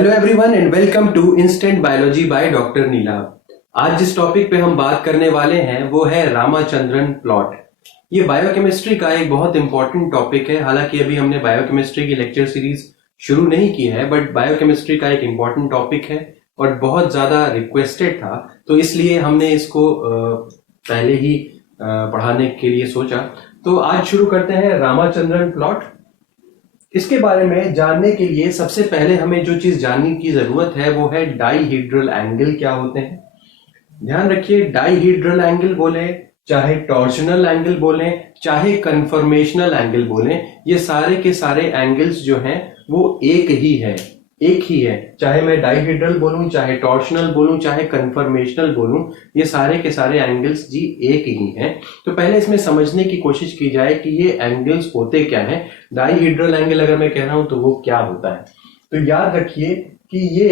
Hello everyone and welcome to instant biology by doctor Neela. आज जिस topic पे हम बात करने वाले हैं वो है रामाचंद्रन प्लॉट। ये बायोकेमिस्ट्री का एक बहुत इंपॉर्टेंट टॉपिक है। हालांकि अभी हमने बायोकेमिस्ट्री की लेक्चर सीरीज शुरू नहीं की है, बट बायोकेमिस्ट्री का एक इंपॉर्टेंट टॉपिक है और बहुत ज्यादा रिक्वेस्टेड था, तो इसलिए हमने इसको पहले ही पढ़ाने के लिए सोचा। तो आज शुरू करते हैं रामाचंद्रन प्लॉट। इसके बारे में जानने के लिए सबसे पहले हमें जो चीज जानने की जरूरत है वो है डाईहीड्रल एंगल क्या होते हैं। ध्यान रखिए, डाईहीड्रल एंगल बोले, चाहे टॉर्शनल एंगल बोले, चाहे कन्फर्मेशनल एंगल बोले, ये सारे के सारे एंगल्स जो हैं वो एक ही है। चाहे मैं डाईहीड्रल बोलूं, चाहे टॉर्शनल बोलूं, चाहे कन्फर्मेशनल बोलूं, ये सारे के सारे एंगल्स जी एक ही हैं। तो पहले इसमें समझने की कोशिश की जाए कि ये एंगल्स होते क्या हैं। डाईहीड्रल एंगल अगर मैं कह रहा हूं तो वो क्या होता है। तो याद रखिए कि ये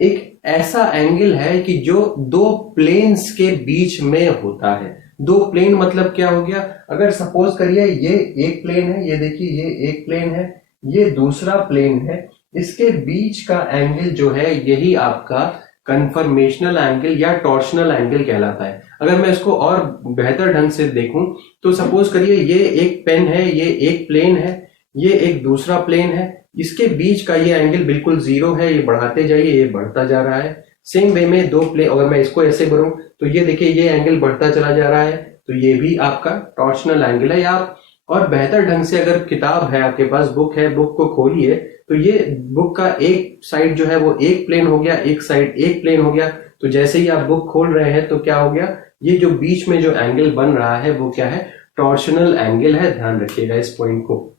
एक ऐसा एंगल है कि जो दो प्लेन्स के बीच में होता है। दो प्लेन मतलब क्या हो गया, अगर सपोज करिए ये एक प्लेन है, ये देखिए ये एक प्लेन है, ये दूसरा प्लेन है, इसके बीच का एंगल जो है यही आपका कन्फर्मेशनल एंगल या टॉर्शनल एंगल कहलाता है। अगर मैं इसको और बेहतर ढंग से देखूं तो सपोज करिए ये एक पेन है, ये एक प्लेन है, ये एक दूसरा प्लेन है, इसके बीच का ये एंगल बिल्कुल जीरो है, ये बढ़ाते जाइए ये बढ़ता जा रहा है। सेम वे में दो प्लेन, अगर मैं इसको ऐसे करूं तो ये देखिए ये एंगल बढ़ता चला जा रहा है, तो ये भी आपका टॉर्शनल एंगल है। या आप और बेहतर ढंग से, अगर किताब है आपके पास, बुक है, बुक को खोलिए तो ये बुक का एक साइड जो है वो एक प्लेन हो गया, एक साइड एक प्लेन हो गया। तो जैसे ही आप बुक खोल रहे हैं तो क्या हो गया, ये जो बीच में जो एंगल बन रहा है वो क्या है, टॉर्शनल एंगल है। ध्यान रखिएगा इस पॉइंट को।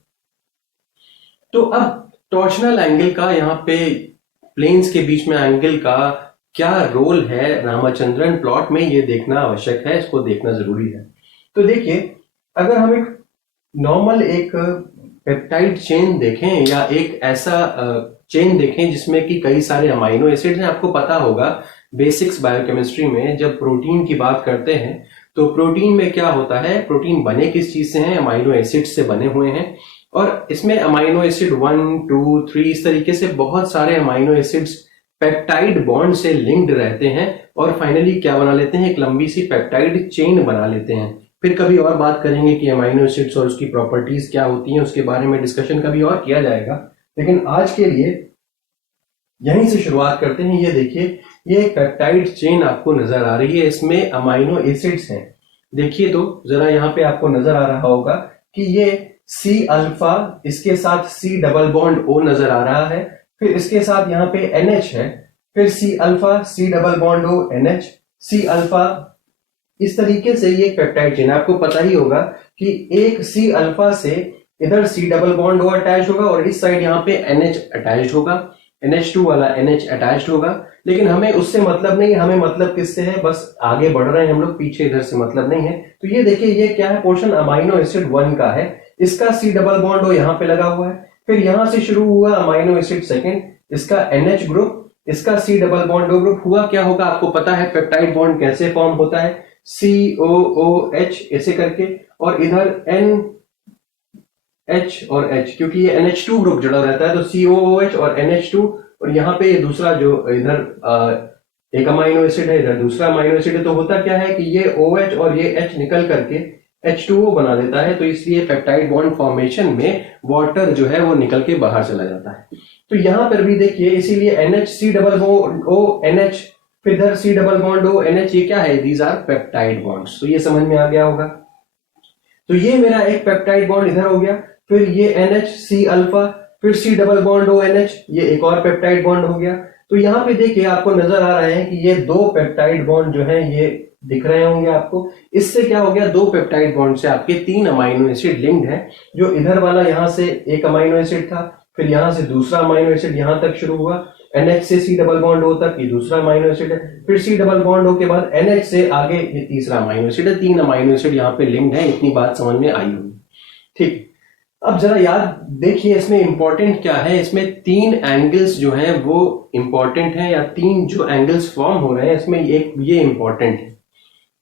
तो अब टॉर्शनल एंगल का, यहाँ पे प्लेन्स के बीच में एंगल का क्या रोल है रामाचंद्रन प्लॉट में, ये देखना आवश्यक है, इसको देखना जरूरी है। तो देखिए, अगर हम एक नॉर्मल एक पेप्टाइड चेन देखें या एक ऐसा चेन देखें जिसमें कि कई सारे अमाइनो एसिड्स हैं। आपको पता होगा बेसिक्स बायोकेमिस्ट्री में जब प्रोटीन की बात करते हैं तो प्रोटीन में क्या होता है, प्रोटीन बने किस चीज से हैं, अमाइनो एसिड से बने हुए हैं। और इसमें अमाइनो एसिड 1, 2, 3 इस तरीके से बहुत सारे अमाइनो एसिड्स पेप्टाइड बॉन्ड से लिंक्ड रहते हैं और फाइनली क्या बना लेते हैं, एक लंबी सी पेप्टाइड चेन बना लेते हैं। फिर कभी और बात करेंगे कि अमाइनो एसिड्स और उसकी प्रॉपर्टीज क्या होती हैं, उसके बारे में डिस्कशन कभी और किया जाएगा। लेकिन आज के लिए यहीं से शुरुआत करते हैं। ये देखिए, ये पेप्टाइड चेन आपको नजर आ रही है, इसमें अमाइनो एसिड्स हैं। देखिए तो जरा यहाँ पे आपको नजर आ रहा होगा कि ये सी अल्फा, इसके साथ सी डबल बॉन्ड ओ नजर आ रहा है, फिर इसके साथ यहाँ पे NH है, फिर C alpha C double bond O NH, C alpha. इस तरीके से ये पेप्टाइड चेन, आपको पता ही होगा कि एक सी अल्फा से इधर C double bond O attach होगा और इस साइड यहाँ पे NH अटैच होगा, NH2 वाला NH अटैच होगा। लेकिन हमें उससे मतलब नहीं है, हमें मतलब किससे है, बस आगे बढ़ रहे हैं हम लोग, पीछे इधर से मतलब नहीं है। तो ये देखिए, ये क्या है, पोर्शन अमाइनो एसिड 1 का है, इसका सी डबल बॉन्ड ओ यहाँ पे लगा हुआ है। फिर यहां से शुरू हुआ अमाइनो एसिड सेकेंड, इसका NH ग्रुप, इसका C double bond O group हुआ। क्या होगा आपको पता है पेप्टाइड बॉन्ड कैसे फॉर्म होता है, COOH ऐसे करके, और इधर NH और H, क्योंकि ये NH2 ग्रुप जुड़ा रहता है तो COOH और NH2, और यहाँ पे ये दूसरा जो इधर एक अमाइनो एसिड है, इधर दूसरा अमाइनो एसिड है। तो होता क्या है कि ये OH और ये H निकल करके H2O बना देता है, तो इसलिए पेप्टाइड बॉन्ड फॉर्मेशन में वाटर जो है वो निकल के बाहर चला जाता है। तो यहां पर भी देखिए, इसीलिए NH C double bond O NH, फिर इधर C double bond O NH, ये क्या है, दीज आर पेप्टाइड बॉन्ड्स। तो ये समझ में आ गया होगा। तो ये मेरा एक पेप्टाइड बॉन्ड इधर हो गया, फिर ये NH सी अल्फा, फिर C double bond O NH, ये एक और पेप्टाइड बॉन्ड हो गया। तो यहाँ पे देखिए आपको नजर आ रहे हैं कि ये दो पेप्टाइड बॉन्ड जो है ये दिख रहे होंगे आपको। इससे क्या हो गया, दो पेप्टाइड बॉन्ड से आपके 3 अमाइनो एसिड लिंक्ड है। जो इधर वाला यहाँ से एक अमाइनो एसिड था, फिर यहाँ से दूसरा अमाइनो एसिड यहाँ तक शुरू हुआ, NH से सी डबल बॉन्ड O तक, ये दूसरा अमाइनो एसिड है, फिर सी डबल बॉन्ड O के बाद NH से आगे ये तीसरा अमाइनो एसिड है। 3 अमाइनो एसिड यहाँ पे लिंक्ड है। इतनी बात समझ में आई होगी, ठीक। अब जरा याद देखिए, इसमें इंपॉर्टेंट क्या है, इसमें 3 एंगल्स जो हैं वो इंपॉर्टेंट हैं, या 3 जो एंगल्स फॉर्म हो रहे हैं इसमें एक ये इंपॉर्टेंट है।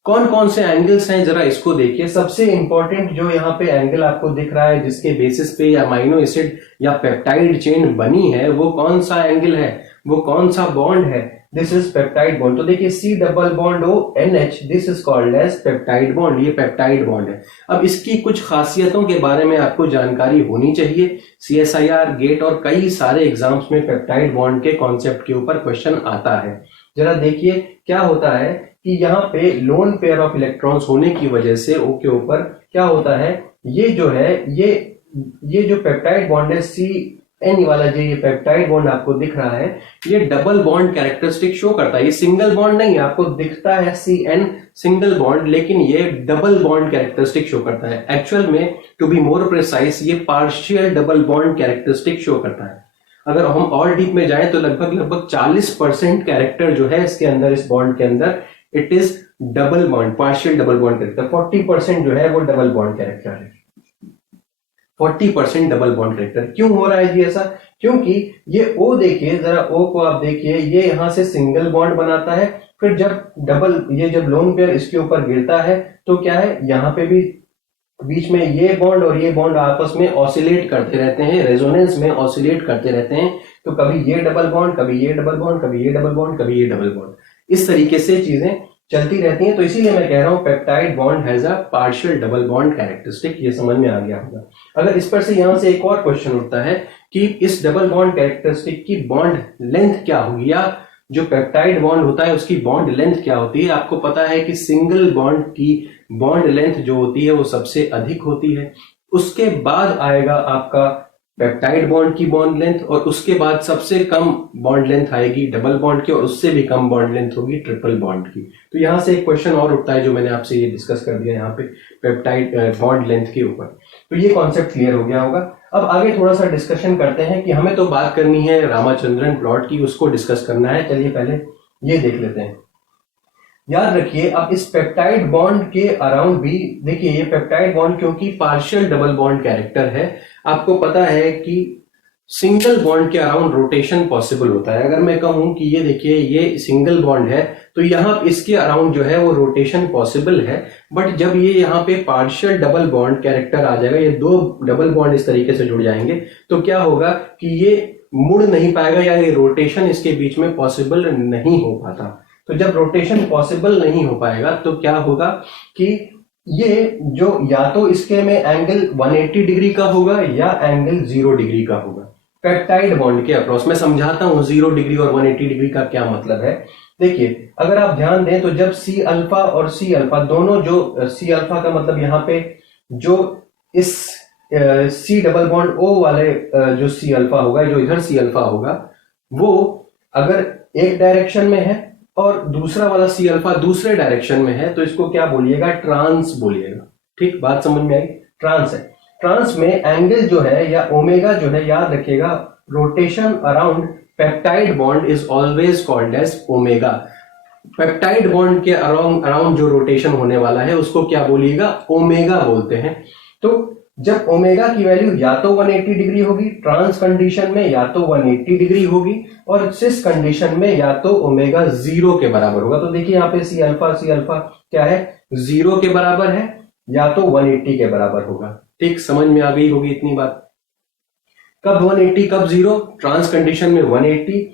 कौन कौन से एंगल्स हैं जरा इसको देखिए। सबसे इंपॉर्टेंट जो यहाँ पे एंगल आपको दिख रहा है जिसके बेसिस पे या अमाइनो एसिड या पेप्टाइड चेन बनी है, वो कौन सा एंगल है, वो कौन सा बॉन्ड है? This is peptide bond. तो देखिए C double bond O NH, this is called as peptide bond. ये पेप्टाइड बॉन्ड है। अब इसकी कुछ खासियतों के बारे में आपको जानकारी होनी चाहिए। CSIR, गेट और कई सारे एग्जाम्स में पेप्टाइड बॉन्ड के कॉन्सेप्ट के ऊपर क्वेश्चन आता है। जरा देखिए क्या होता है कि यहाँ पे लोन पेयर ऑफ इलेक्ट्रॉन्स होने की वजह से O के ऊपर क्या होता है, ये जो है ये जो पेप्टाइड बॉन्ड है CN वाला, जो ये पेप्टाइड बॉन्ड आपको दिख रहा है, ये डबल बॉन्ड कैरेक्टरिस्टिक शो करता है। ये सिंगल बॉन्ड नहीं है, आपको दिखता है CN सिंगल बॉन्ड, लेकिन ये डबल बॉन्ड कैरेक्टरिस्टिक शो करता है। एक्चुअल में टू बी मोर प्रिसाइज ये partial double bond characteristic show करता है। अगर हम और डीप में जाएं तो लगभग 40% कैरेक्टर जो है इसके अंदर, इस बॉन्ड के अंदर, it is double bond, partial double bond character. 40% जो है वो डबल बॉन्ड कैरेक्टर है। 40% डबल बॉन्ड कैरेक्टर। क्यों हो रहा है जी ऐसा? क्योंकि ये O देखिए, जरा O को आप देखिए, ये यहां से सिंगल बॉन्ड बनाता है, फिर जब लोन पेयर इसके ऊपर गिरता है तो क्या है, यहाँ पे भी बीच में ये बॉन्ड और ये बॉन्ड आपस में ऑसिलेट करते रहते हैं, रेजोनेंस में ऑसिलेट करते रहते हैं। तो कभी ये डबल बॉन्ड, कभी ये डबल बॉन्ड, कभी ये डबल बॉन्ड, कभी ये डबल बॉन्ड, इस तरीके से चीजें चलती रहती हैं। तो इसीलिए मैं कह रहा हूं peptide bond has a partial double bond characteristic. ये समझ में आ गया होगा। अगर इस पर से यहां से एक और क्वेश्चन उठता है कि इस डबल बॉन्ड कैरेक्टरिस्टिक की बॉन्ड लेंथ क्या होगी, या जो पेप्टाइड बॉन्ड होता है उसकी बॉन्ड लेंथ क्या होती है? आपको पता है कि सिंगल बॉन्ड की बॉन्ड लेंथ जो होती है वो सबसे अधिक होती है। उसके बाद आएगा आपका पेप्टाइड बॉन्ड की बॉन्ड लेंथ, और उसके बाद सबसे कम बॉन्ड लेंथ आएगी डबल बॉन्ड की, और उससे भी कम बॉन्ड लेंथ होगी ट्रिपल बॉन्ड की। तो यहां से एक क्वेश्चन और उठता है जो मैंने आपसे ये डिस्कस कर दिया यहाँ पे पेप्टाइड बॉन्ड लेंथ के ऊपर। तो ये कॉन्सेप्ट क्लियर हो गया होगा। अब आगे थोड़ा सा डिस्कशन करते हैं कि हमें तो बात करनी है रामाचंद्रन प्लॉट की, उसको डिस्कस करना है। चलिए पहले ये देख लेते हैं। याद रखिए, अब इस पेप्टाइड बॉन्ड के अराउंड भी देखिए, ये पेप्टाइड बॉन्ड क्योंकि पार्शियल डबल बॉन्ड कैरेक्टर है, आपको पता है कि सिंगल बॉन्ड के अराउंड रोटेशन पॉसिबल होता है। अगर मैं कहूं कि ये देखिए ये सिंगल बॉन्ड है, तो यहां इसके अराउंड जो है वो रोटेशन पॉसिबल है। बट जब ये यहाँ पे पार्शियल डबल बॉन्ड कैरेक्टर आ जाएगा, ये दो डबल बॉन्ड इस तरीके से जुड़ जाएंगे, तो क्या होगा कि ये मुड़ नहीं पाएगा, या ये रोटेशन इसके बीच में पॉसिबल नहीं हो पाता। तो जब रोटेशन पॉसिबल नहीं हो पाएगा तो क्या होगा कि ये जो या तो इसके में एंगल 180 डिग्री का होगा या एंगल 0 डिग्री का होगा। पेप्टाइड बॉन्ड के अक्रॉस मैं समझाता हूं 0 डिग्री और 180 डिग्री का क्या मतलब है। देखिए अगर आप ध्यान दें तो जब C अल्फा और C अल्फा दोनों, जो C अल्फा का मतलब यहाँ पे जो इस C डबल बॉन्ड O वाले जो C अल्फा होगा, जो इधर C अल्फा होगा, वो अगर एक डायरेक्शन में है और दूसरा वाला C अल्फा दूसरे डायरेक्शन में है, तो इसको क्या बोलिएगा? ट्रांस बोलिएगा। ठीक, बात समझ में आई? ट्रांस है। ट्रांस में एंगल जो है या ओमेगा जो है, याद रखिएगा, rotation around peptide bond is always called as omega. Peptide bond के अराउंड जो रोटेशन होने वाला है उसको क्या बोलिएगा? ओमेगा बोलते हैं। तो जब ओमेगा की वैल्यू या तो 180 डिग्री होगी, ट्रांस कंडीशन में या तो 180 डिग्री होगी, और सिस कंडीशन में या तो ओमेगा 0 के बराबर होगा। तो देखिए यहाँ पे C अल्फा क्या है? 0 के बराबर है या तो 180 के बराबर होगा। ठीक, समझ में आ गई होगी इतनी बात। कब 180 कब 0? ट्रांस कंडीशन में 180,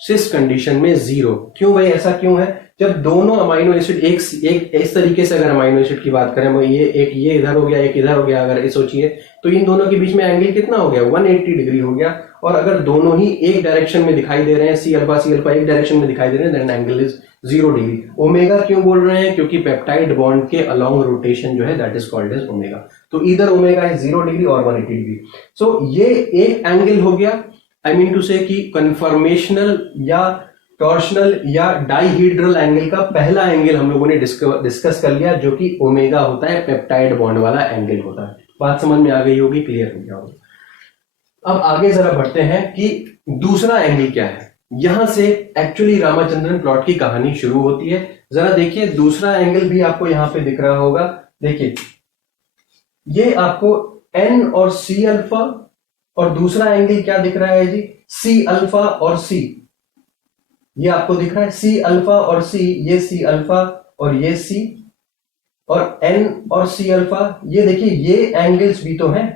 सिस कंडीशन में 0। क्यों भाई, ऐसा क्यों है? जब दोनों अमाइनो एसिड एक इस तरीके से, अगर अमाइनो एसिड की बात करें, ये इधर हो गया, एक इधर हो गया, अगर सोचिए तो इन दोनों के बीच में एंगल कितना हो गया? 180 डिग्री हो गया। और अगर दोनों ही एक डायरेक्शन में दिखाई दे रहे हैं, C अल्फा एक डायरेक्शन में दिखाई दे रहे हैं, then angle is 0 degree. Omega क्यों बोल रहे हैं? क्योंकि पेप्टाइड बॉन्ड के अलोंग रोटेशन जो है that is called as omega. तो इधर ओमेगा इज 0 डिग्री और 180 डिग्री। सो ये एक एंगल हो गया, आई मीन टू से कि कन्फर्मेशनल या टॉर्शनल या डाइहीड्रल एंगल का पहला एंगल हम लोगों ने डिस्कस कर लिया, जो कि ओमेगा होता है, पेप्टाइड बॉन्ड वाला एंगल होता है। बात समझ में आ गई होगी, क्लियर हो गया होगा। अब आगे जरा बढ़ते हैं कि दूसरा एंगल क्या है। यहां से एक्चुअली रामाचंद्रन प्लॉट की कहानी शुरू होती है। जरा देखिए दूसरा एंगल भी आपको यहां पे दिख रहा होगा। देखिए ये आपको N और C अल्फा, और दूसरा एंगल क्या दिख रहा है जी? C अल्फा और C। ये आपको दिख रहा है C अल्फा और C, ये C अल्फा और ये C, और N और C अल्फा, ये देखिए ये एंगल्स भी तो हैं,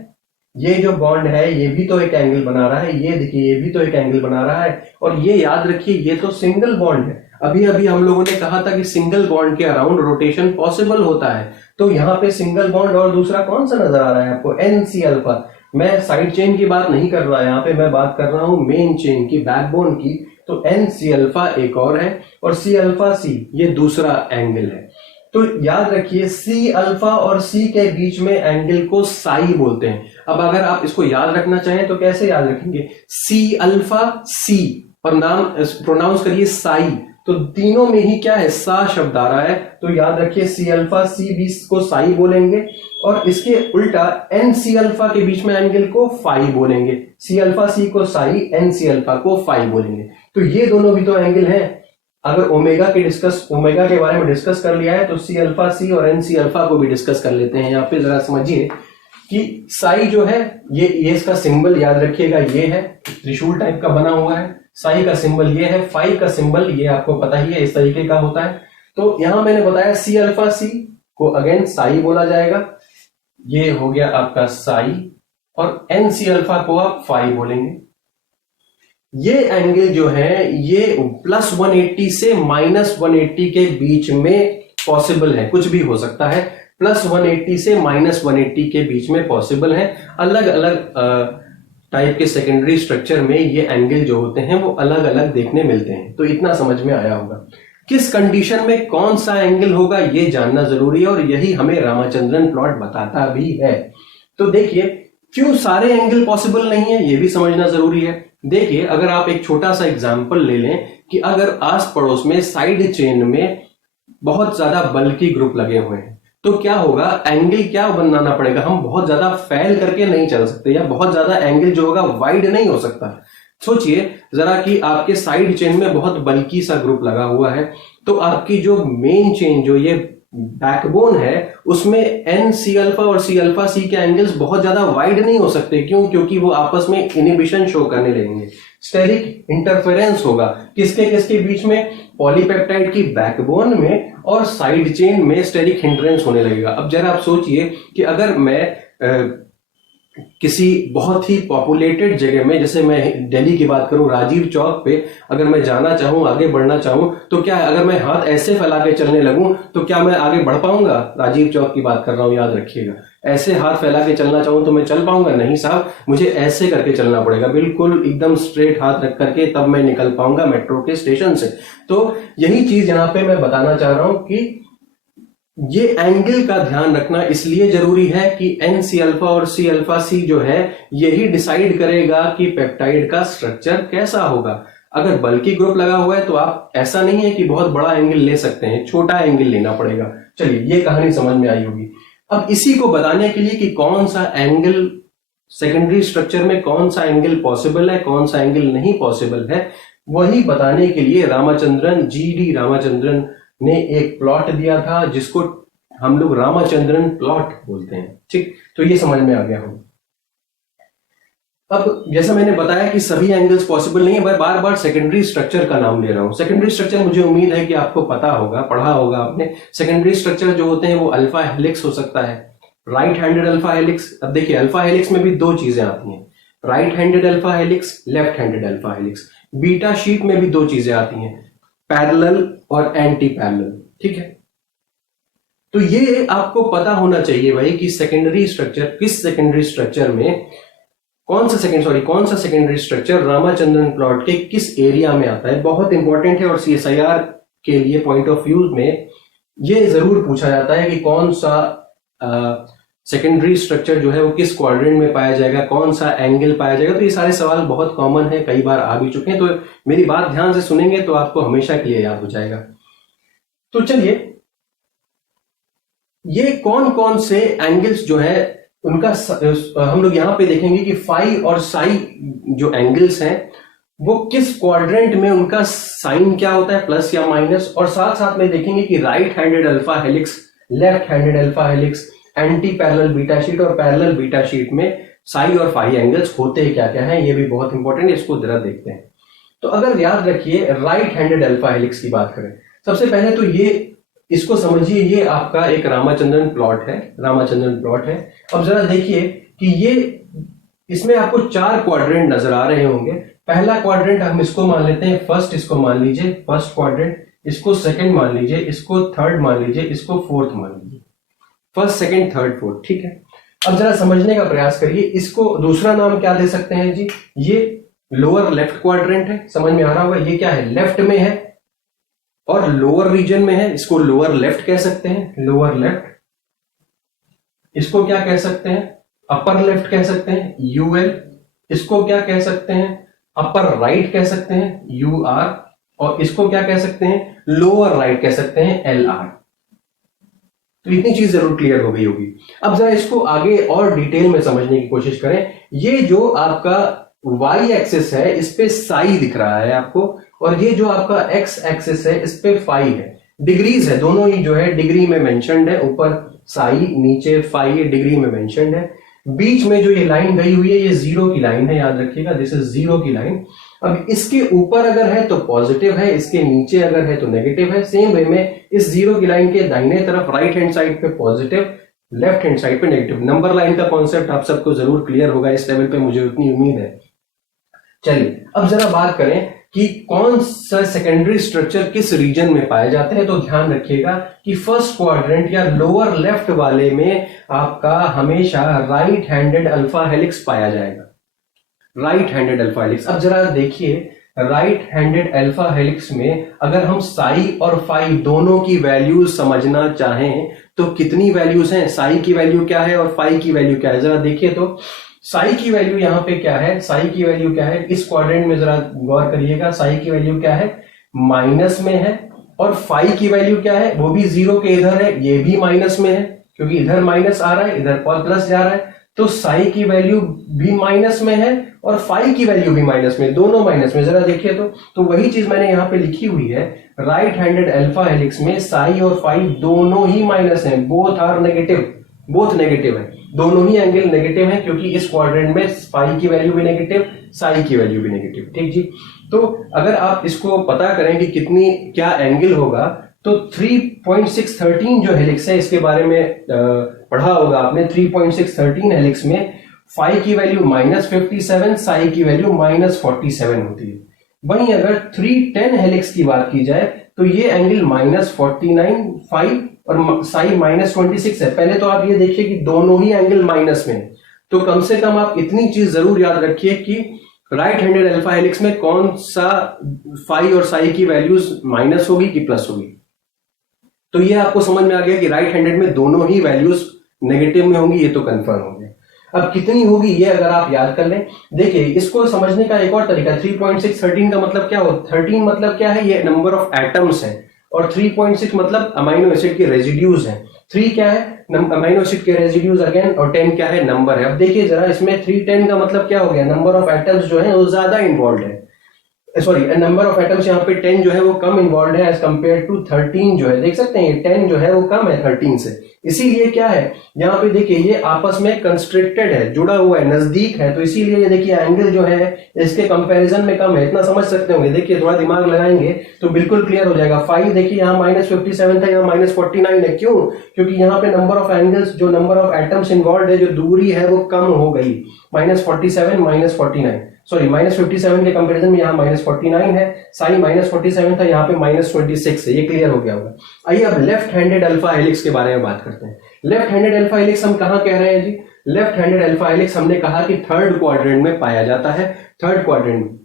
ये जो बॉन्ड है ये भी तो एक एंगल बना रहा है, ये देखिए ये भी तो एक एंगल बना रहा है, और ये याद रखिए ये तो सिंगल बॉन्ड है। अभी अभी हम लोगों ने कहा था कि सिंगल बॉन्ड के अराउंड रोटेशन पॉसिबल होता है, तो यहाँ पे सिंगल बॉन्ड और दूसरा कौन सा नजर आ रहा है आपको, NC अल्फा। मैं साइड चेन की बात नहीं कर रहा, यहाँ पे मैं बात कर रहा हूं मेन चेन की, बैकबोन की। तो NC अल्फा एक और है और C अल्फा C ये दूसरा एंगल है। तो याद रखिए C अल्फा और C के बीच में एंगल को साई बोलते हैं। अब अगर आप इसको याद रखना चाहें तो कैसे याद रखेंगे, C अल्फा C और नाम प्रोनाउंस करिए साई, तो तीनों में ही क्या है, सा शब्द आ रहा है, तो याद रखिए C अल्फा C भी को साई बोलेंगे, और इसके उल्टा NC अल्फा के बीच में एंगल को फाई बोलेंगे। C अल्फा C को साई, NC अल्फा को फाई बोलेंगे। तो ये दोनों भी तो एंगल हैं। अगर ओमेगा के बारे में डिस्कस कर लिया है तो C अल्फा C और NC अल्फा को भी डिस्कस कर लेते हैं। यहाँ पे जरा समझिए कि साई जो है ये इसका सिंबल याद रखिएगा, ये है त्रिशूल टाइप का बना हुआ है, साई का सिंबल ये है, फाई का सिंबल ये आपको पता ही है इस तरीके का होता है। तो यहां मैंने बताया C अल्फा C को अगेन साई बोला जाएगा, ये हो गया आपका साई, और NC अल्फा को आप फाई बोलेंगे। ये एंगल जो है ये +180 से -180 के बीच में पॉसिबल है, कुछ भी हो सकता है, +180 से -180 के बीच में पॉसिबल है। अलग अलग टाइप के सेकेंडरी स्ट्रक्चर में ये एंगल जो होते हैं वो अलग अलग देखने मिलते हैं। तो इतना समझ में आया होगा। किस कंडीशन में कौन सा एंगल होगा ये जानना जरूरी है, और यही हमें रामाचंद्रन प्लॉट बताता भी है। तो देखिए क्यों सारे एंगल पॉसिबल नहीं है ये भी समझना जरूरी है। देखिए अगर आप एक छोटा सा एग्जांपल ले लें कि अगर आस पड़ोस में साइड चेन में बहुत ज्यादा बल्की ग्रुप लगे हुए हैं तो क्या होगा, एंगल क्या बनाना पड़ेगा, हम बहुत ज्यादा फैल करके नहीं चल सकते, या बहुत ज्यादा एंगल जो होगा वाइड नहीं हो सकता। सोचिए जरा कि आपके साइड चेन में बहुत बल्की सा ग्रुप लगा हुआ है, तो आपकी जो मेन चेन जो ये बैकबोन है उसमें NC अल्फा और C अल्फा C के एंगल्स बहुत ज्यादा वाइड नहीं हो सकते। क्यों? क्योंकि वो आपस में इनिबिशन शो करने लगेंगे, स्टेरिक इंटरफेरेंस होगा किसके किसके बीच में, पॉलीपेप्टाइड की बैकबोन में और साइड चेन में स्टेरिक हिंड्रेंस होने लगेगा। अब जरा आप सोचिए कि अगर मैं किसी बहुत ही पॉपुलेटेड जगह में, जैसे मैं दिल्ली की बात करूं, राजीव चौक पे अगर मैं जाना चाहूं, आगे बढ़ना चाहूं, तो क्या अगर मैं हाथ ऐसे फैला के चलने लगूं तो क्या मैं आगे बढ़ पाऊंगा? राजीव चौक की बात कर रहा हूं, याद रखिएगा। ऐसे हाथ फैला के चलना चाहूं तो मैं चल पाऊंगा? नहीं साहब, मुझे ऐसे करके चलना पड़ेगा, बिल्कुल एकदम स्ट्रेट हाथ रख करके, तब मैं निकल पाऊंगा मेट्रो के स्टेशन से। तो यही चीज यहाँ पे मैं बताना चाह रहा हूं कि ये एंगल का ध्यान रखना इसलिए जरूरी है कि NC अल्फा और C अल्फा C जो है यही डिसाइड करेगा कि पेप्टाइड का स्ट्रक्चर कैसा होगा। अगर बल्कि ग्रुप लगा हुआ है तो आप, ऐसा नहीं है कि बहुत बड़ा एंगल ले सकते हैं, छोटा एंगल लेना पड़ेगा। चलिए ये कहानी समझ में आई होगी। अब इसी को बताने के लिए कि कौन सा एंगल सेकेंडरी स्ट्रक्चर में, कौन सा एंगल पॉसिबल है, कौन सा एंगल नहीं पॉसिबल है, वही बताने के लिए रामाचंद्रन, GD रामाचंद्रन ने एक प्लॉट दिया था जिसको हम लोग रामाचंद्रन प्लॉट बोलते हैं। ठीक, तो ये समझ में आ गया हम। अब जैसा मैंने बताया कि सभी एंगल्स पॉसिबल नहीं है, मैं बार बार सेकेंडरी स्ट्रक्चर का नाम ले रहा हूं। सेकेंडरी स्ट्रक्चर मुझे उम्मीद है कि आपको पता होगा, पढ़ा होगा आपने। सेकेंडरी स्ट्रक्चर जो होते हैं वो अल्फा हेलिक्स हो सकता है, राइट हैंडेड अल्फा हेलिक्स। अब देखिए अल्फा हेलिक्स में भी दो चीजें आती हैं, right handed alpha helix, left handed alpha helix. Beta sheet में भी दो चीजें आती हैं, पैरेलल और एंटी पैरेलल। ठीक है, तो ये आपको पता होना चाहिए भाई कि सेकेंडरी स्ट्रक्चर, किस सेकेंडरी स्ट्रक्चर में कौन सा सेकेंडरी स्ट्रक्चर रामाचंद्रन प्लॉट के किस एरिया में आता है। बहुत इंपॉर्टेंट है, और CSIR के लिए पॉइंट ऑफ व्यू में ये जरूर पूछा जाता है कि कौन सा सेकेंडरी स्ट्रक्चर जो है वो किस क्वाड्रेंट में पाया जाएगा, कौन सा एंगल पाया जाएगा। तो ये सारे सवाल बहुत कॉमन है, कई बार आ भी चुके हैं, तो मेरी बात ध्यान से सुनेंगे तो आपको हमेशा के लिए याद हो जाएगा। तो चलिए, ये कौन कौन से एंगल्स जो है उनका हम लोग यहां पे देखेंगे कि फाई और साई जो एंगल्स हैं वो किस क्वाड्रेंट में, उनका साइन क्या होता है, प्लस या माइनस। और साथ साथ में देखेंगे कि right handed alpha helix, left handed alpha helix, anti parallel beta sheet और पैरेलल बीटा शीट में साई और फाई एंगल्स होते क्या क्या हैं, ये भी बहुत इंपॉर्टेंट है, इसको जरा देखते हैं। तो अगर याद रखिए राइट हैंडेड अल्फा हेलिक्स की बात करें, सबसे पहले तो ये इसको समझिए, ये आपका एक रामाचंद्रन प्लॉट है, रामाचंद्रन प्लॉट है। अब जरा देखिए कि ये इसमें आपको 4 क्वाड्रेंट नजर आ रहे होंगे। पहला क्वाड्रेंट हम इसको मान लेते हैं फर्स्ट, इसको मान लीजिए फर्स्ट क्वाड्रेंट, इसको सेकंड मान लीजिए, इसको थर्ड मान लीजिए, इसको फोर्थ मान लीजिए। फर्स्ट, सेकंड, थर्ड, फोर्थ, ठीक है। अब जरा समझने का प्रयास करिए, इसको दूसरा नाम क्या दे सकते हैं जी? ये लोअर लेफ्ट क्वाड्रेंट है, समझ में आ रहा होगा। ये क्या है? लेफ्ट में है और लोअर रीजन में है, इसको लोअर लेफ्ट कह सकते हैं, लोअर लेफ्ट। इसको क्या कह सकते हैं? अपर लेफ्ट कह सकते हैं, यूएल। इसको क्या कह सकते हैं? अपर राइट कह सकते हैं, यूआर। और इसको क्या कह सकते हैं? लोअर राइट कह सकते हैं, एलआर। तो इतनी चीज जरूर क्लियर हो गई होगी। अब जरा इसको आगे और डिटेल में समझने की कोशिश करें। ये जो आपका वाई एक्सिस है, इस पे साई दिख रहा है आपको, और ये जो आपका एक्स एक्सिस है, इस पे फाई है। डिग्रीज है, दोनों ही जो है डिग्री में मेंशन्ड है, ऊपर साई नीचे फाई डिग्री में मेंशन्ड है। बीच में जो ये लाइन गई हुई है, ये जीरो की लाइन है, याद रखिएगा, दिस इज जीरो की लाइन। अब इसके ऊपर अगर है तो पॉजिटिव है, इसके नीचे अगर है तो नेगेटिव है। सेम वे में इस जीरो की लाइन के दाहिने तरफ राइट हैंड साइड पे पॉजिटिव, लेफ्ट हैंड साइड पे नेगेटिव। नंबर लाइन का कॉन्सेप्ट आप सबको जरूर क्लियर होगा इस लेवल पे, मुझे उतनी उम्मीद है। चलिए अब जरा बात करें कि कौन सा सेकेंडरी स्ट्रक्चर किस रीजन में पाए जाते हैं। तो ध्यान रखिएगा कि फर्स्ट क्वाड्रेंट या लोअर लेफ्ट वाले में आपका हमेशा राइट हैंडेड अल्फा हेलिक्स पाया जाएगा, राइट हैंडेड अल्फा हेलिक्स। अब जरा देखिए, राइट हैंडेड अल्फा हेलिक्स में अगर हम साई और फाई दोनों की वैल्यूज समझना चाहें तो कितनी वैल्यूज हैं? साई की वैल्यू क्या है और फाई की वैल्यू क्या है? जरा देखिए तो साई की वैल्यू यहां पे क्या है, साई की वैल्यू क्या है? इस क्वाड्रेंट में जरा गौर करिएगा, साई की वैल्यू क्या है? माइनस में है। और फाई की वैल्यू क्या है? वो भी जीरो के इधर है, ये भी माइनस में है, क्योंकि इधर माइनस आ रहा है, इधर प्लस जा रहा है। तो साई की वैल्यू भी माइनस में है और फाई की वैल्यू भी माइनस में, दोनों माइनस में। जरा देखिए तो वही चीज मैंने यहां पे लिखी हुई है, राइट हैंडेड अल्फा हेलिक्स में साई और फाई दोनों ही माइनस हैं, both are negative, both negative है, दोनों ही एंगल नेगेटिव है, क्योंकि इस क्वाड्रेंट में फाई की वैल्यू भी नेगेटिव, साई की वैल्यू भी नेगेटिव। ठीक जी। तो अगर आप इसको पता करें कि कितनी क्या एंगल होगा, तो 3.613 जो हेलिक्स है, इसके बारे में पढ़ा होगा आपने। 3.613 हेलिक्स में फाई की वैल्यू -57, साई की वैल्यू -47 होती है। वहीं अगर 310 हेलिक्स की बात की जाए तो ये एंगल -49 फाई और साई -26 है। पहले तो आप ये देखिए कि दोनों ही एंगल माइनस में है, तो कम से कम आप इतनी चीज जरूर याद रखिए कि राइट हैंडेड अल्फा हेलिक्स में कौन सा फाई और साई की वैल्यूज माइनस होगी कि प्लस होगी। तो ये आपको समझ में आ गया कि राइट हैंडेड में दोनों ही वैल्यूज नेगेटिव में होंगी, ये तो कंफर्म हो गया। अब कितनी होगी ये अगर आप याद कर लें, देखिए इसको समझने का एक और तरीका, 3.613 का मतलब क्या हो, 13 मतलब क्या है, ये नंबर ऑफ एटम्स है, और 3.6 मतलब अमाइनो एसिड के रेजिड्यूज हैं। 3 क्या है, अमाइनो एसिड के रेजिड्यूज अगेन, और 10 क्या है, नंबर है। अब देखिए जरा इसमें 310 का मतलब क्या हो गया, नंबर ऑफ एटम्स जो है वो ज्यादा इन्वॉल्व है, सॉरी नंबर ऑफ एटम्स यहाँ पे 10 जो है वो कम इन्वॉल्व है एज कंपेयर टू 13 जो है, देख सकते हैं 10 जो है वो कम है 13 से। इसीलिए क्या है यहाँ पे देखिए ये आपस में कंस्ट्रिक्टेड है, जुड़ा हुआ है, नजदीक है, तो इसीलिए ये देखिए एंगल जो है इसके कंपैरिजन में कम है। इतना समझ सकते होंगे, देखिए थोड़ा दिमाग लगाएंगे तो बिल्कुल क्लियर हो जाएगा। 5 देखिए यहाँ -57 था, यहाँ -49 है। क्यों? क्योंकि यहाँ पे नंबर ऑफ एंगल्स, जो नंबर ऑफ एटम्स इन्वॉल्व है, जो दूरी है वो कम हो गई, -47 -49, सॉरी -57 के कंपैरिजन में यहाँ -49 है, साई -47 था, यहाँ पे -26 है। ये क्लियर हो गया होगा। आइए अब लेफ्ट हैंडेड अल्फा हेलिक्स के बारे में बात करते हैं। लेफ्ट हैंडेड अल्फा हेलिक्स हम कहाँ कह रहे हैं जी? लेफ्ट हैंडेड अल्फा हेलिक्स हमने कहा कि थर्ड क्वाड्रेंट में पाया जाता है, थर्ड क्वाड्रेंट में।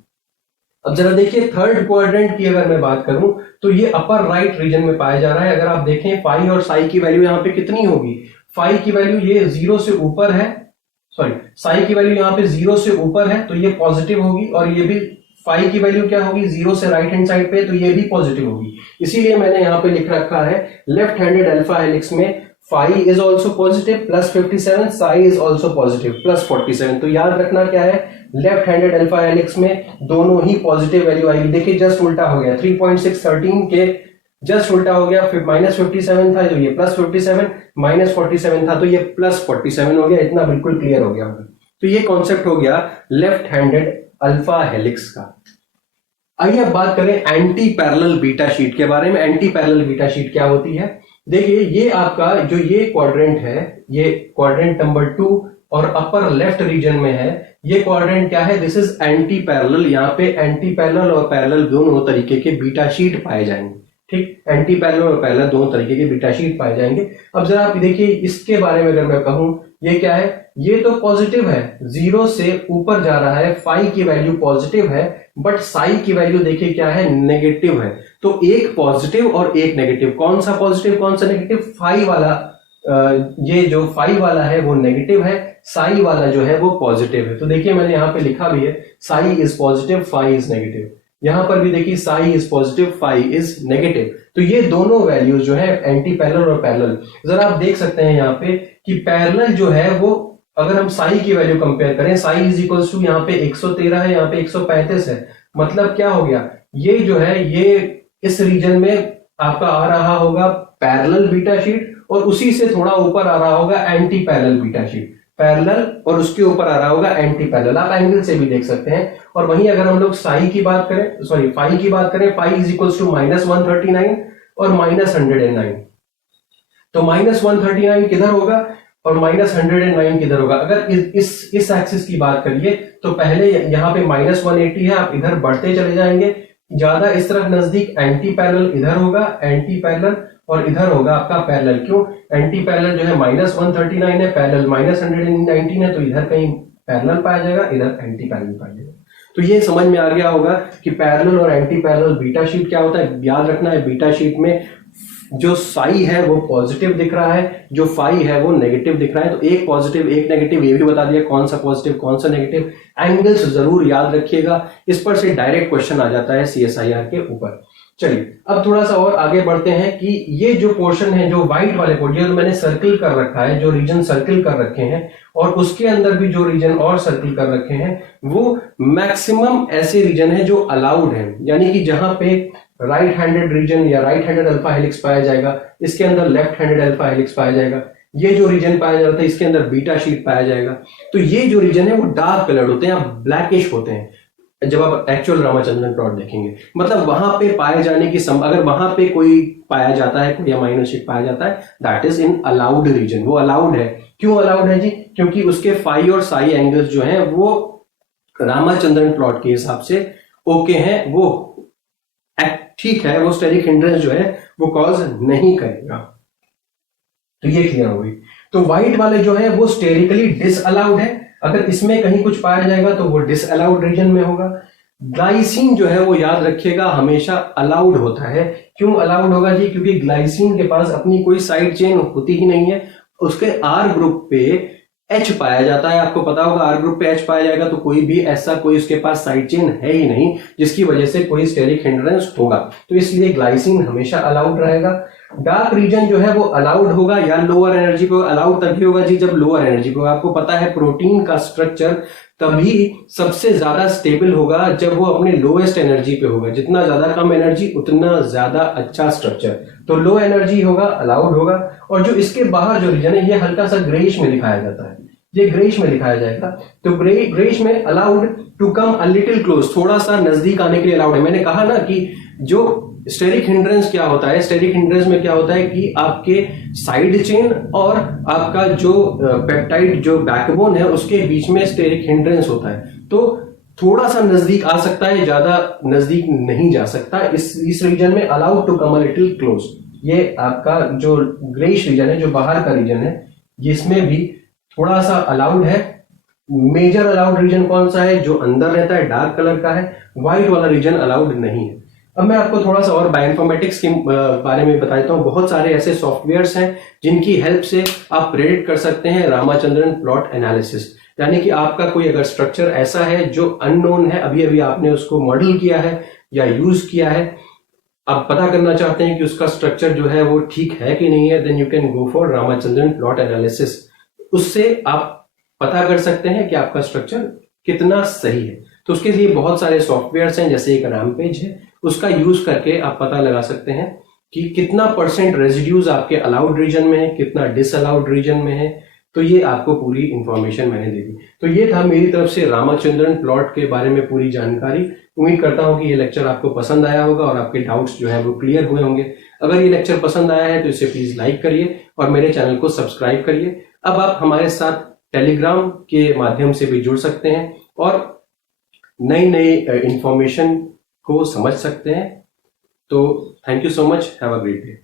अब जरा देखिए थर्ड क्वाड्रेंट की अगर मैं बात करूं तो ये अपर राइट रीजन में पाया जा रहा है। अगर आप देखें फाई और साई की वैल्यू यहाँ पे कितनी होगी, फाई की वैल्यू ये 0 से ऊपर है, सॉरी साई की वैल्यू यहाँ पे 0 से ऊपर है तो ये पॉजिटिव होगी, और ये भी फाई की वैल्यू क्या होगी, 0 से राइट हैंड साइड पे, तो ये भी पॉजिटिव होगी। इसीलिए मैंने यहाँ पे लिख रखा है लेफ्ट हैंडेड अल्फा हेलिक्स में phi is also positive +57, psi is also positive +47। तो याद रखना क्या है, लेफ्ट हैंडेड अल्फा हेलिक्स में दोनों ही पॉजिटिव वैल्यू आएगी। देखिए जस्ट उल्टा हो गया, 3.613 के जस्ट उल्टा हो गया, फिर -57 था तो ये +57, -47 था तो ये +47 हो गया। इतना बिल्कुल क्लियर हो गया होगा। तो ये कॉन्सेप्ट हो गया लेफ्ट हैंडेड अल्फा हेलिक्स का। आइए अब बात करें एंटी पैरेलल बीटा शीट के बारे में। एंटी पैरेलल बीटा शीट क्या होती है? देखिए, ये आपका जो ये क्वाड्रेंट है, ये क्वाड्रेंट नंबर 2 और अपर लेफ्ट रीजन में है, ये क्वाड्रेंट क्या है? This is anti parallel. यहाँ पे एंटी पैरेलल और पैरेलल दोनों तरीके के बीटा शीट पाए जाएंगे। ठीक, एंटी पैरेलल और पैरेलल दोनों तरीके के बीटा शीट पाए जाएंगे। अब जरा आप देखिए इसके बारे में अगर मैं कहूं, ये क्या है? ये तो पॉजिटिव है, 0 से ऊपर जा रहा है, फाई की वैल्यू पॉजिटिव है, बट साई की वैल्यू देखिए क्या है? नेगेटिव है। तो एक पॉजिटिव और एक नेगेटिव। कौन सा पॉजिटिव कौन सा नेगेटिव? फाई वाला, ये जो फाई वाला है वो नेगेटिव है, साई वाला जो है वो पॉजिटिव है। तो देखिए मैंने यहाँ पे लिखा भी है, psi is positive, phi is negative. यहां पर भी देखिए psi is positive, phi is negative. तो ये दोनों वैल्यूज जो है एंटी पैरेलल और पैरेलल, जरा आप देख सकते हैं यहाँ पे कि पैरेलल जो है वो, अगर हम साई की वैल्यू कंपेयर करें, साई इज इक्वल टू यहाँ पे 113 है, यहाँ पे 135 है। मतलब क्या हो गया? ये जो है ये इस रीजन में आपका आ रहा होगा पैरेलल बीटा शीट, और उसी से थोड़ा ऊपर आ रहा होगा anti parallel beta sheet. Parallel और उसके ऊपर आ रहा होगा एंटी पैरेलल। आप एंगल से भी देख सकते हैं। और वहीं अगर हम लोग साई की बात करें, सॉरी फाई की बात करें, फाई इज इक्वल टू -139 और -109। तो -139 किधर होगा और -109 किधर होगा? अगर इस एक्सिस की बात करिए तो पहले यहाँ पे -180 है, आप इधर बढ़ते चले जाएंगे, ज्यादा इस तरफ नजदीक एंटी पैरेलल इधर होगा, एंटी पैरेलल, और इधर होगा आपका पैरेलल। क्यों? एंटी पैरेलल जो है -139 है, पैरेलल -119 है, तो इधर कहीं पैरेलल पाया जाएगा, इधर एंटी पैरेलल पाया जाएगा। तो ये समझ में आ गया होगा कि पैरेलल और एंटी पैरेलल बीटा शीट क्या होता है। याद रखना है, बीटा शीट में जो साई है वो पॉजिटिव दिख रहा है, जो फाई है वो नेगेटिव दिख रहा है। तो एक पॉजिटिव एक नेगेटिव, ये भी बता दिया कौन सा पॉजिटिव कौन सा नेगेटिव। एंगल्स जरूर याद रखिएगा, इस पर से डायरेक्ट क्वेश्चन आ जाता है CSIR के ऊपर। चलिए अब थोड़ा सा और आगे बढ़ते हैं कि ये जो पोर्शन है, जो व्हाइट वाले पोर्शन, जो मैंने सर्किल कर रखा है, जो रीजन सर्किल कर रखे हैं, और उसके अंदर भी जो रीजन और सर्किल कर रखे हैं, वो मैक्सिमम ऐसे रीजन है जो अलाउड है। यानी कि जहां पे राइट हैंडेड रीजन या राइट हैंडेड अल्फा हेलिक्स पाया जाएगा, इसके अंदर लेफ्ट हैंडेड अल्फा हेलिक्स पाया जाएगा। ये जो रीजन पाया जाता है इसके अंदर बीटा शीट पाया जाएगा। तो ये जो रीजन है वो डार्क कलर्ड होते हैं, ब्लैकिश होते हैं जब आप एक्चुअल रामाचंद्रन प्लॉट देखेंगे। मतलब वहां पे पाए जाने की अगर वहां पे कोई पाया जाता है, कोई अमाइनो शीट पाया जाता है, that is in allowed reason. वो अलाउड है। क्यों अलाउड है जी? क्योंकि उसके फाई और साई एंगल्स जो हैं वो रामाचंद्रन प्लॉट के हिसाब से ओके हैं, वो ठीक है, वो स्टेरिक हिंड्रेंस जो है वो कॉज नहीं करेगा। तो ये क्लियर हो गई। तो व्हाइट वाले जो है वो स्टेरिकली डिसअलाउड है। अगर इसमें कहीं कुछ पाया जाएगा तो वो डिसअलाउड रीजन में होगा। ग्लाइसिन जो है वो याद रखिएगा हमेशा अलाउड होता है। क्यों अलाउड होगा जी? क्योंकि ग्लाइसिन के पास अपनी कोई साइड चेन होती ही नहीं है। उसके आर ग्रुप पे H पाया जाता है। आपको पता होगा आर ग्रुप पे H पाया जाएगा तो कोई भी ऐसा कोई उसके पास साइड चेन है ही नहीं जिसकी वजह से कोई स्टेरिक हिंड्रेंस होगा। तो इसलिए ग्लाइसिन हमेशा अलाउड रहेगा। डार्क रीजन जो है वो अलाउड होगा या लोअर एनर्जी पे अलाउड तभी होगा जी जब लोअर एनर्जी पे। आपको पता है प्रोटीन का स्ट्रक्चर तभी सबसे ज्यादा स्टेबल होगा जब वो अपने लोएस्ट एनर्जी पे होगा। जितना ज्यादा कम एनर्जी उतना ज्यादा अच्छा स्ट्रक्चर। तो लो एनर्जी होगा, अलाउड होगा। और जो इसके बाहर जो रीजन है ये हल्का सा ग्रेइश में दिखाया जाता है, ये ग्रेइश में दिखाया जाएगा। तो ग्रेइश में allowed to come a little close, थोड़ा सा नजदीक आने के लिए अलाउड है। मैंने कहा ना कि जो स्टेरिक हिंड्रेंस क्या होता है, स्टेरिक हिंड्रेंस में क्या होता है कि आपके साइड चेन और आपका जो पेप्टाइड जो बैकबोन है उसके बीच में स्टेरिक हिंड्रेंस होता है। तो थोड़ा सा नजदीक आ सकता है, ज्यादा नजदीक नहीं जा सकता। इस रीजन में allowed to come a little close. ये आपका जो ग्रेइश रीजन है, जो बाहर का रीजन है, जिसमें भी थोड़ा सा अलाउड है। मेजर अलाउड रीजन कौन सा है? जो अंदर रहता है, डार्क कलर का है। व्हाइट वाला रीजन अलाउड नहीं है। अब मैं आपको थोड़ा सा और बायोइन्फॉर्मेटिक्स के बारे में बताता हूँ। बहुत सारे ऐसे सॉफ्टवेयर्स हैं जिनकी हेल्प से आप प्रेडिक्ट कर सकते हैं रामाचंद्रन प्लॉट एनालिसिस। यानी कि आपका कोई अगर स्ट्रक्चर ऐसा है जो अननोन है, अभी अभी आपने उसको मॉडल किया है या यूज किया है, आप पता करना चाहते हैं कि उसका स्ट्रक्चर जो है वो ठीक है कि नहीं है, then you can go for Ramachandran plot analysis. उससे आप पता कर सकते हैं कि आपका स्ट्रक्चर कितना सही है। तो उसके लिए बहुत सारे सॉफ्टवेयर्स हैं, जैसे एक रैमपेज है, उसका यूज करके आप पता लगा सकते हैं कि कितना % रेजिड्यूज आपके अलाउड रीजन में है, कितना डिसअलाउड रीजन में है, तो ये आपको पूरी इंफॉर्मेशन मैंने दे दी। तो ये था मेरी तरफ से रामाचंद्रन प्लॉट के बारे में पूरी जानकारी। उम्मीद करता हूँ कि ये लेक्चर आपको पसंद आया होगा और आपके डाउट्स जो है वो क्लियर हुए होंगे। अगर ये लेक्चर पसंद आया है तो इसे प्लीज लाइक करिए और मेरे चैनल को सब्सक्राइब करिए। अब आप हमारे साथ टेलीग्राम के माध्यम से भी जुड़ सकते हैं और नई नई इंफॉर्मेशन को समझ सकते हैं। तो thank you so much, have a great day.